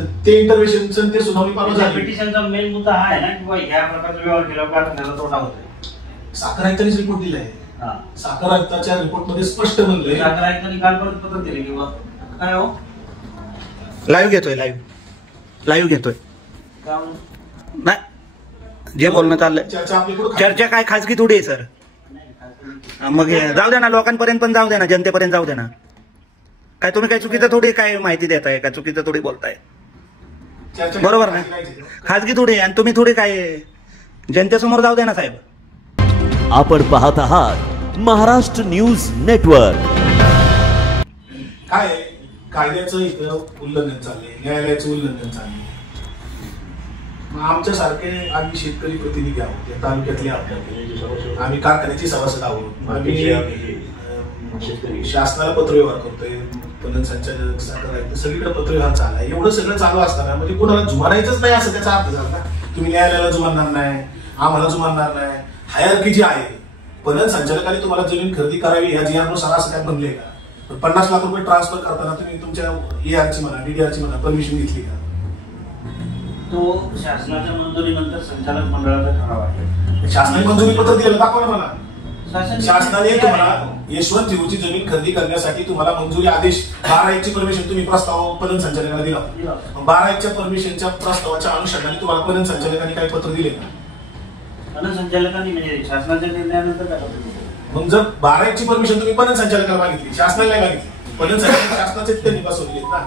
तर ते इंटरव्हेन्शन ते सुनावणी परवा झाली. पिटिशनचा मेन मुद्दा हा आहे ना की बाबा ह्या प्रकारचा व्यवहार केल्यावर कारखान्याला तोटा होतोय. साखर आयुक्तांनीच रिपोर्ट दिलाय. साखर आयुक्ताच्या रिपोर्टमध्ये स्पष्ट बनलंय. साखर आयुक्तांनी काल परत पत्र दिले की काय हो लाईव्ह घेतोय लाईव्ह घेतोय नाही जे बोलणं चाललंय चर्चा काय खासगी थोडी आहे सर. मग जाऊ द्या ना लोकांपर्यंत पण जाऊ द्या ना जनतेपर्यंत जाऊ द्या ना. काय तुम्ही काय चुकीचं थोडी काय माहिती देताय काय चुकीचं थोडी बोलताय बरोबर ना. खासगी थोडी आणि तुम्ही थोडी काय जनतेसमोर जाऊ द्या ना साहेब. आपण पाहत आहात महाराष्ट्र न्यूज नेटवर्क. काय कायद्याचं इथं उल्लंघन चाललंय न्यायालयाचं उल्लंघन चाललंय. आमच्या सारखे आम्ही शेतकरी प्रतिनिधी आहोत या तालुक्यातले आहोत. आम्ही कारखान्याची सभासद आहोत. आम्ही शासनाला पत्रव्यवहार करतोय. पणन संचालक साखर आयुक्त सगळीकडे पत्रव्यवहार चालू आहे. एवढं सगळं चालू असताना म्हणजे कोणाला जुमानायचंच नाही असं त्याचा अर्थ झाला ना. तुम्ही न्यायालयाला जुमानणार नाही आम्हाला जुमानणार नाही. हायरार्की जी आहे पणन संचालकाने तुम्हाला जमीन खरेदी करावी या जी आर नुसार असं काय बनले का. 50 लाख रुपये ट्रान्सफर करताना तुम्ही तुमच्या AR ची म्हणा DDR ची म्हणा परमिशन घेतली का. तो शासनाच्या मंजुरीनंतर संचालक मंडळाचा ठराव आहे. शासनाने मंजुरी पत्र दिलेलं दाखवा ना मला. शासनाने तुम्हाला यशवंत देऊची जमीन खरेदी करण्यासाठी तुम्हाला मंजुरी आदेश 12(1) ची परमिशन तुम्ही प्रस्ताव पणन संचालकाला दिला. 12(1) च्या परमिशनच्या प्रस्तावाच्या अनुषंगाने तुम्हाला पणन संचालकांनी काही पत्र दिले का. पणन संचालकांनी म्हणजे शासनाच्या निर्णयानंतर काय मग जर 12(1) ची परमिशन तुम्ही पणन संचालकाला मागितली शासनाला नाही मागितली. पणन संचालक शासनाचे त्यांनी बसवलेत ना.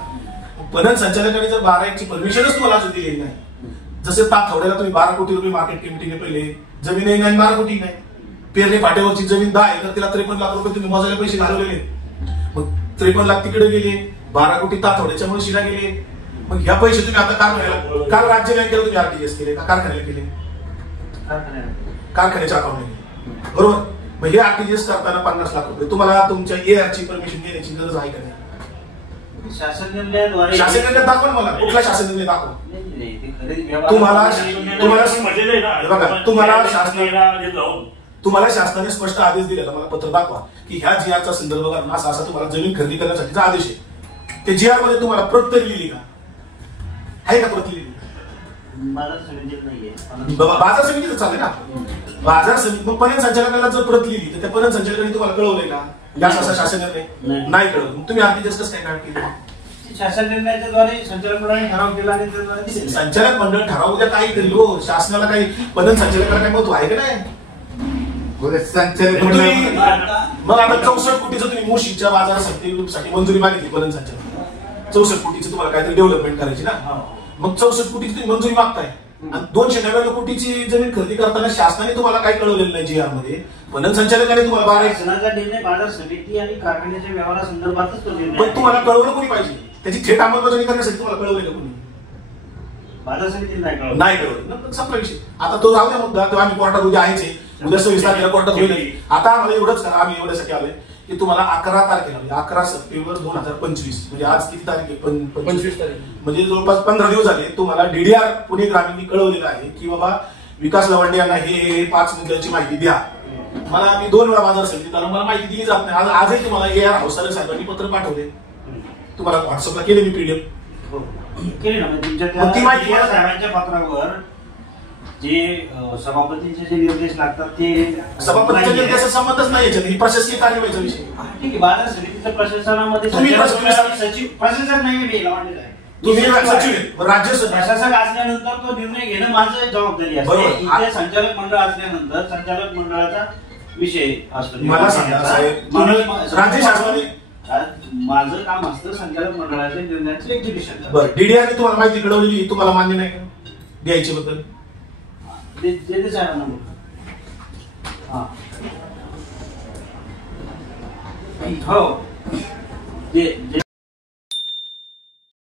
पणन संचालकाने जर 12(1) ची परमिशनच तुम्हाला अजून दिलेली नाही. जसे ताकवड्याला तुम्ही 12 कोटी रुपये मार्केट किमतीने पहिले जमीनही नाही 12 कोटी नाही. पेरणी फाट्यावरची जमीन 10 आहे तर तिला 53 लाख रुपये तुम्ही मोजायला पैसे घालवलेले. मग 53 लाख तिकडे गेले 12 कोटी ताकवड्याच्या मुळशीला गेले. मग ह्या पैसे तुम्ही आता काल राज्य बँकेला तुम्ही RTGS केले का कारखान्याला केले. कारखान्याच्या अकाउंटने बरोबर. मग हे RTGS करताना 50 लाख रुपये तुम्हाला तुमच्या AR ची परमिशन घेण्याची गरज आहे का नाही. शासन निर्णयाद्वारे शासन निर्णय दाखवा मला कुठला शासन निर्णय दाखवा. तुम्हाला शासनाने स्पष्ट आदेश दिलेला मला पत्र दाखवा की ह्या GR चा संदर्भ करून असा असा तुम्हाला जमीन खरेदी करण्यासाठीचा आदेश आहे. ते GR मध्ये तुम्हाला प्रत तरी लिहिली का आहे का प्रत लिहिली. बाजार समितीत नाहीये. बाजार समितीच चालेल ना. बाजार समिती मग पणन संचालकाला जर प्रत लिहिली तर त्या पणन संचालकाने तुम्हाला कळवलंय का जास्त असा शासन निर्णय नाही कळवलं. मग तुम्ही RTGS कसं काय केलं. शासन निर्णयाद्वारे संचालक मंडळाने ठराव केला आणि त्याद्वारे संचालक मंडळ ठराव उद्या काही करेल हो. शासनाला काही पणन संचालकाला काही महत्व आहे का नाही. मग आता 64 कोटीचं तुम्ही मोशीच्या बाजार समितीसाठी मंजुरी मागितली पणन संचालक. 64 कोटीचं तुम्हाला काहीतरी डेव्हलपमेंट करायची ना. मग 64 कोटीची तुम्ही मंजुरी मागताय आणि 299 कोटीची जमीन खरेदी करताना शासनाने तुम्हाला काही कळवलेलं नाही GR मध्ये. पणन संचालकाने तुम्हाला 12 निर्णय बाजार समिती आणि कारखान्याच्या व्यवहारासंदर्भातच तो निर्णय. पण तुम्हाला कळवलं कोणी पाहिजे त्याची थेट अंमलबजावणी करण्यासाठी तुम्हाला कळवलं कोणी. बाजार समिती नाही कळवलं संपला विषय. आता तो राहू द्या मुद्दा तो आम्ही कोर्टात उद्या आहेच. उद्या 26 तारखेला कोर्टात होईल. आता आम्हाला एवढंच करा आम्ही एवढ्यासाठी आलोय की तुम्हाला 11 तारखेला म्हणजे 11 सप्टेंबर 2025 म्हणजे आज किती तारीख आहे 25 तारीख म्हणजे जवळपास 15 दिवस झाले तुम्हाला DDR पुणे ग्रामीणनी कळवलेलं आहे की बाबा विकास लवंडे यांना हे 5 मुद्द्यांची माहिती द्या. मला मी 2 वेळा बाजार समितीत आलो मला माहिती दिली जात नाही. आजही तुम्हाला AR हौसारे साहेबांनी पत्र पाठवले तुम्हाला व्हॉट्सअपला केले मी PDF केली ना. तुमच्या साहेबांच्या पत्रावर जे सभापतींचे जे निर्देश लागतात ते सभापतीच्या निर्देशाचा संबंधच नाही. याच्यात ही प्रशासकीय कार्यवाहीचा विषय. ठीक आहे. बाजार समितीच्या प्रशासनामध्ये सचिव प्रशासक नाही तुम्ही राज्य प्रशासक असल्यानंतर तो निर्णय घेणं माझं जबाबदारी असते. इथे संचालक मंडळ असल्यानंतर संचालक मंडळाचा विषय असतो. मला सांगा साहेब राज्य शासनाने माझं काम असतं संचालक मंडळाच्या निर्णयाचं एक्झिक्युशन. बरं DDR ने तुम्हाला माहिती कळवलेली तुम्हाला मान्य नाही का द्यायची बद्दल. हो